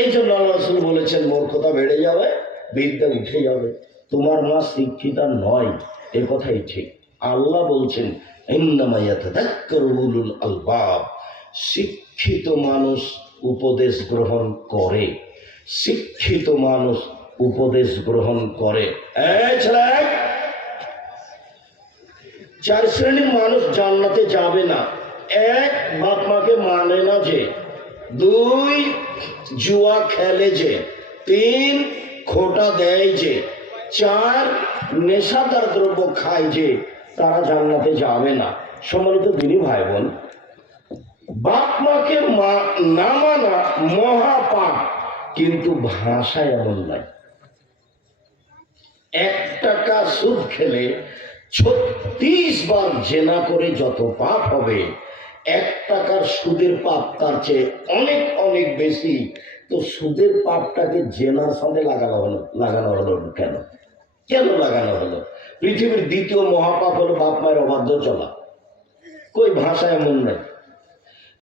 এই জন্য আল্লাহ রাসূল বলেছেন মূর্খতা বেড়ে যাবে, বিদ্যা উঠে যাবে। তোমার মা শিক্ষিতা নয়, এ কথাই ঠিক। আল্লাহ বলছেন ইন্নামা ইয়াতাযাক্কারু উলুল আলবাব, শিক্ষিত মানুষ উপদেশ গ্রহণ করে, শিক্ষিত মানুষ উপদেশ গ্রহণ করে। চার শ্রেণীর মানুষ জান্নাতে যাবে না। এক, বাপ মাকে মানে না যে। দুই, জুয়া খেলে যে। তিন, খোটা দেয় যে। চার, নেশাদার দ্রব্য খায় যে, তারা জান্নাতে যাবে না। সম্মানিত দিনী ভাই বোন, বাপ মাকে না মানা মহাপাপ, কিন্তু ভাষায় এমন নাই। 1 টাকা সুদ খেলে 36 বার জেনা করে যত পাপ হবে, 1 টাকার সুদের পাপ তার চেয়ে অনেক অনেক বেশি। তো সুদের পাপটাকে জেনার সঙ্গে লাগানো হলো কেন? কেন লাগানো হলো? পৃথিবীর দ্বিতীয় মহাপাপ হলো বাপ মায়ের অবাধ্য চলা। কই ভাষা এমন নাই।